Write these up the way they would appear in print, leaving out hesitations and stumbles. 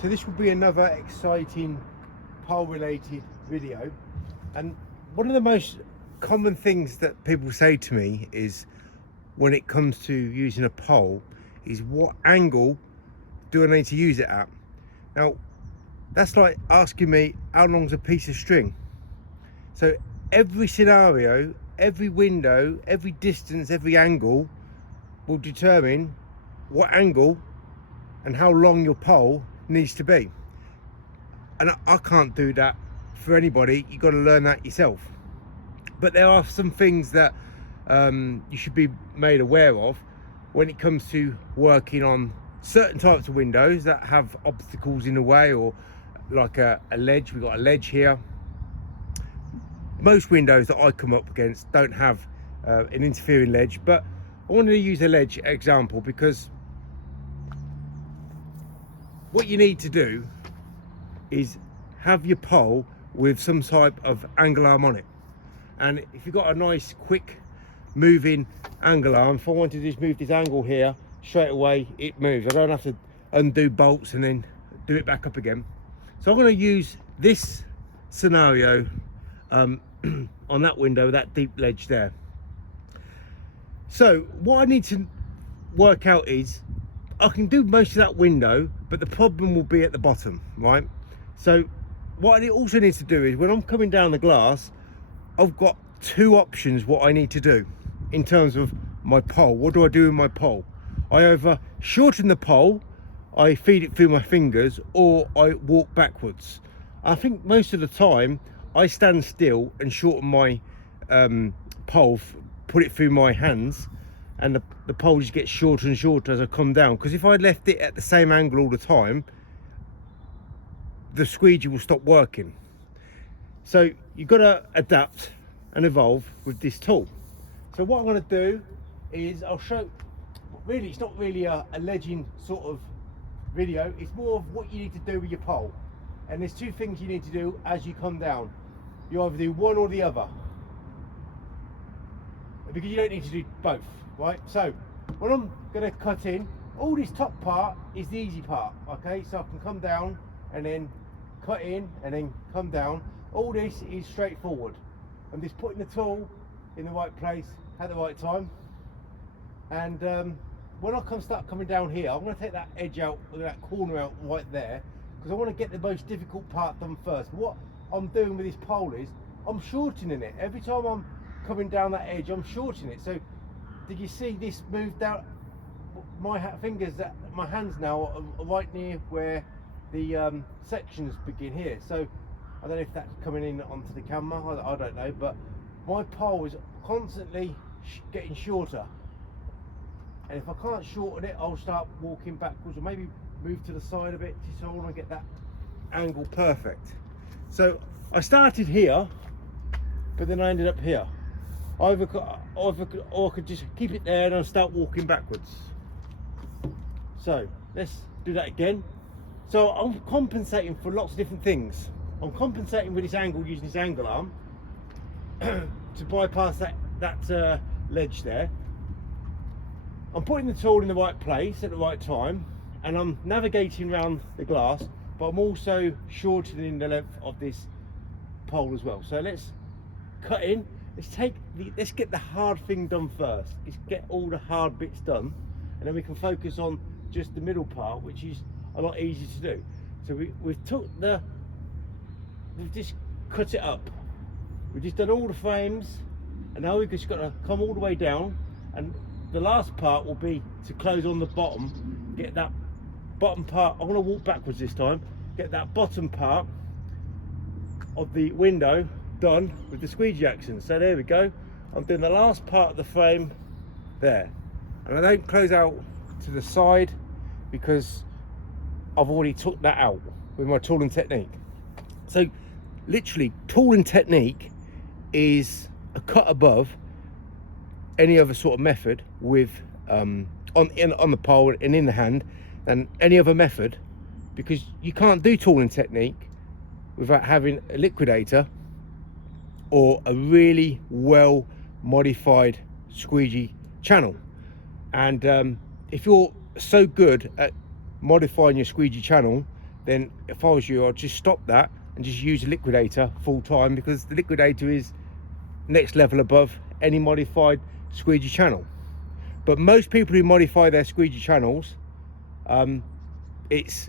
So this will be another exciting pole related video, and one of the most common things that people say to me is when it comes to using a pole is, what angle do I need to use it at? Now that's like asking me how long's a piece of string. So every scenario, every window, every distance, every angle will determine what angle and how long your pole needs to be. And I can't do that for anybody. You've got to learn that yourself. But there are some things that you should be made aware of when it comes to working on certain types of windows that have obstacles in the way, or like a ledge. We've got a ledge here. Most windows that I come up against don't have an interfering ledge, but I wanted to use a ledge example because what you need to do is have your pole with some type of angle arm on it. And if you've got a nice quick moving angle arm, if I wanted to just move this angle here, straight away it moves. I don't have to undo bolts and then do it back up again. So I'm going to use this scenario on that window, that deep ledge there. So what I need to work out is, I can do most of that window, but the problem will be at the bottom, right? So what I also need to do is, when I'm coming down the glass, I've got two options what I need to do in terms of my pole. What do I do with my pole? I either shorten the pole, I feed it through my fingers, or I walk backwards. I think most of the time I stand still and shorten my pole, put it through my hands, and the pole just gets shorter and shorter as I come down. Because if I left it at the same angle all the time, the squeegee will stop working. So you've got to adapt and evolve with this tool. So what I'm going to do is, I'll show, really it's not really a ledging sort of video, it's more of what you need to do with your pole. And there's two things you need to do as you come down. You either do one or the other, because you don't need to do both, right? So when I'm going to cut in, all this top part is the easy part, okay? So I can come down and then cut in and then come down. All this is straightforward. I'm just putting the tool in the right place at the right time. And when I start coming down here, I'm going to take that edge out, that corner out right there, because I want to get the most difficult part done first. What I'm doing with this pole is, I'm shortening it. Every time I'm coming down that edge, I'm shortening it. So did you see this move down? My fingers, my hands now are right near where the sections begin here. So I don't know if that's coming in onto the camera, I don't know, but my pole is constantly getting shorter. And if I can't shorten it, I'll start walking backwards, or maybe move to the side a bit, so I want to get that angle perfect. So I started here, but then I ended up here. Or I could just keep it there and I'll start walking backwards. So let's do that again. So I'm compensating for lots of different things. I'm compensating with this angle, using this angle arm to bypass that ledge there. I'm putting the tool in the right place at the right time, and I'm navigating around the glass, but I'm also shortening the length of this pole as well. So let's cut in. Let's get the hard thing done first. Let's get all the hard bits done, and then we can focus on just the middle part, which is a lot easier to do. So we've just cut it up. We've just done all the frames, and now we've just got to come all the way down, and the last part will be to close on the bottom, get that bottom part. I'm going to walk backwards this time, get that bottom part of the window done with the squeegee action. So there we go, I'm doing the last part of the frame there, and I don't close out to the side because I've already took that out with my tooling technique. So literally, tooling technique is a cut above any other sort of method with on the pole and in the hand than any other method, because you can't do tooling technique without having a liquidator or a really well modified squeegee channel. And if you're so good at modifying your squeegee channel, then if I was you, I'd just stop that and just use the liquidator full time, because the liquidator is next level above any modified squeegee channel. But most people who modify their squeegee channels, it's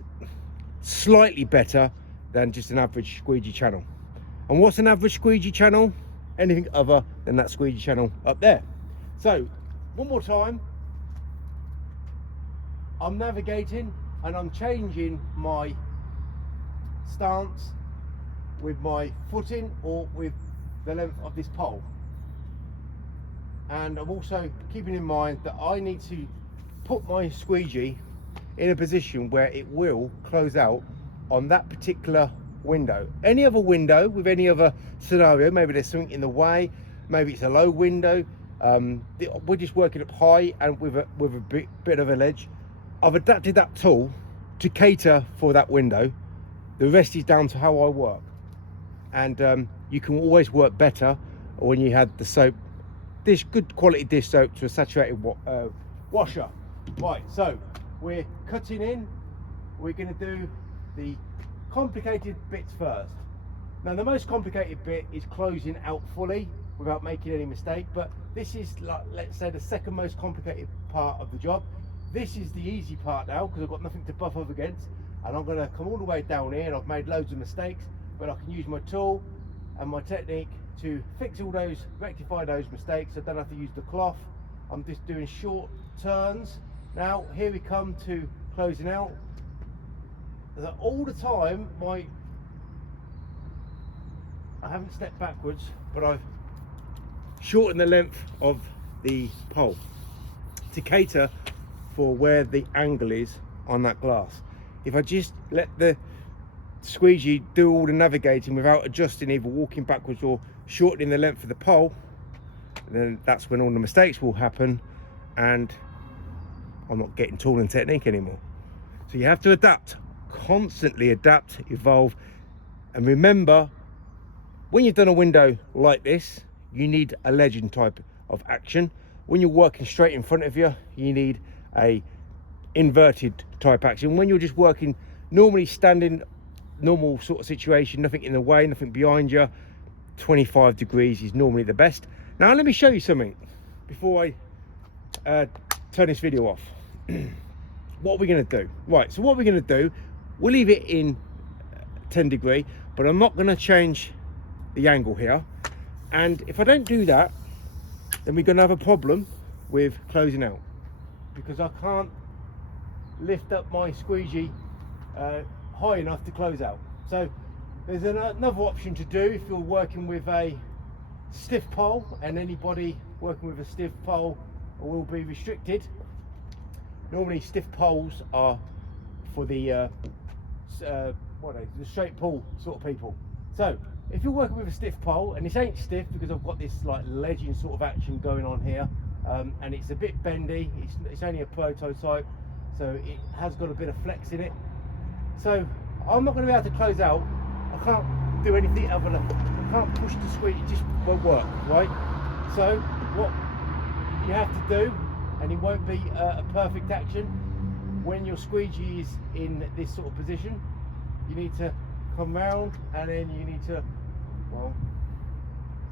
slightly better than just an average squeegee channel. And what's an average squeegee channel? Anything other than that squeegee channel up there. So one more time, I'm navigating and I'm changing my stance with my footing or with the length of this pole. And I'm also keeping in mind that I need to put my squeegee in a position where it will close out on that particular window. Any other window with any other scenario, maybe there's something in the way, maybe it's a low window, we're just working up high and with a bit of a ledge. I've adapted that tool to cater for that window. The rest is down to how I work. And you can always work better when you had the soap, this good quality dish soap to a saturated washer. Right, so we're cutting in. We're going to do the complicated bits first. Now the most complicated bit is closing out fully without making any mistake, but this is, like, let's say, the second most complicated part of the job. This is the easy part now, because I've got nothing to buff up against, and I'm going to come all the way down here, and I've made loads of mistakes, but I can use my tool and my technique to fix all those, rectify those mistakes. I don't have to use the cloth. I'm just doing short turns. Now here we come to closing out. All the time I haven't stepped backwards, but I've shortened the length of the pole to cater for where the angle is on that glass. If I just let the squeegee do all the navigating without adjusting, either walking backwards or shortening the length of the pole, then that's when all the mistakes will happen and I'm not getting tool and technique anymore. So you have to adapt, constantly adapt, evolve, and remember, when you've done a window like this, you need a legend type of action. When you're working straight in front of you, you need a inverted type action. When you're just working normally standing, normal sort of situation, nothing in the way, nothing behind you, 25 degrees is normally the best. Now let me show you something before I turn this video off. What are we going to do? Right, so what we're going to do, we'll leave it in 10 degree, but I'm not going to change the angle here. And if I don't do that, then we're going to have a problem with closing out, because I can't lift up my squeegee high enough to close out. So there's another option to do if you're working with a stiff pole, and anybody working with a stiff pole will be restricted. Normally stiff poles are for the straight pull sort of people. So if you're working with a stiff pole, and this ain't stiff because I've got this like ledging sort of action going on here, and it's a bit bendy, it's only a prototype, so it has got a bit of flex in it. So I'm not going to be able to close out. I can't do anything other than, I can't push the squeegee, it just won't work, right? So what you have to do, and it won't be a perfect action, when your squeegee is in this sort of position, you need to come round, and then you need to, well,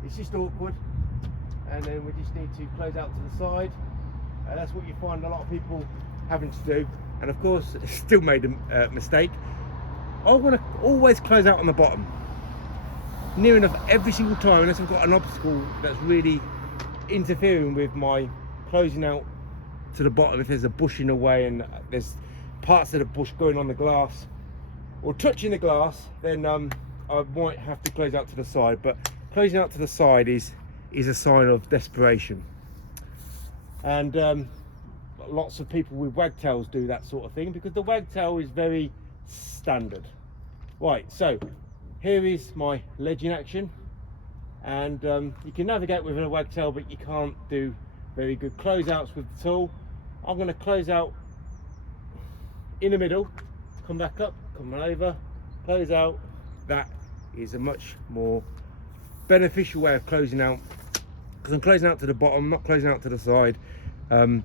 it's just awkward, and then we just need to close out to the side. That's what you find a lot of people having to do, and of course still made a mistake. I want to always close out on the bottom, near enough every single time, unless I've got an obstacle that's really interfering with my closing out to the bottom. If there's a bush in the way and there's parts of the bush going on the glass or touching the glass, then I might have to close out to the side. But closing out to the side is a sign of desperation, and lots of people with wagtails do that sort of thing because the wagtail is very standard. Right, so here is my ledging action, and you can navigate with a wagtail, but you can't do very good closeouts with the tool. I'm going to close out in the middle, come back up, come over, close out. That is a much more beneficial way of closing out, because I'm closing out to the bottom, not closing out to the side, and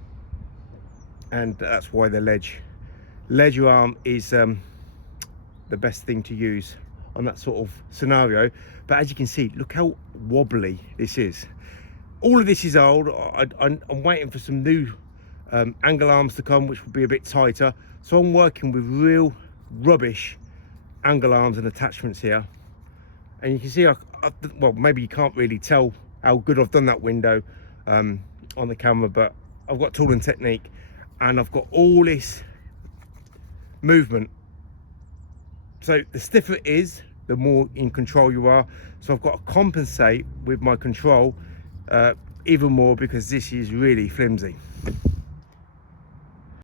that's why the ledger arm is the best thing to use on that sort of scenario. But as you can see, look how wobbly this is. All of this is old. I'm waiting for some new angle arms to come, which will be a bit tighter. So I'm working with real rubbish angle arms and attachments here. And you can see, well, maybe you can't really tell how good I've done that window on the camera, but I've got tool and technique, and I've got all this movement. So the stiffer it is, the more in control you are. So I've got to compensate with my control even more, because this is really flimsy.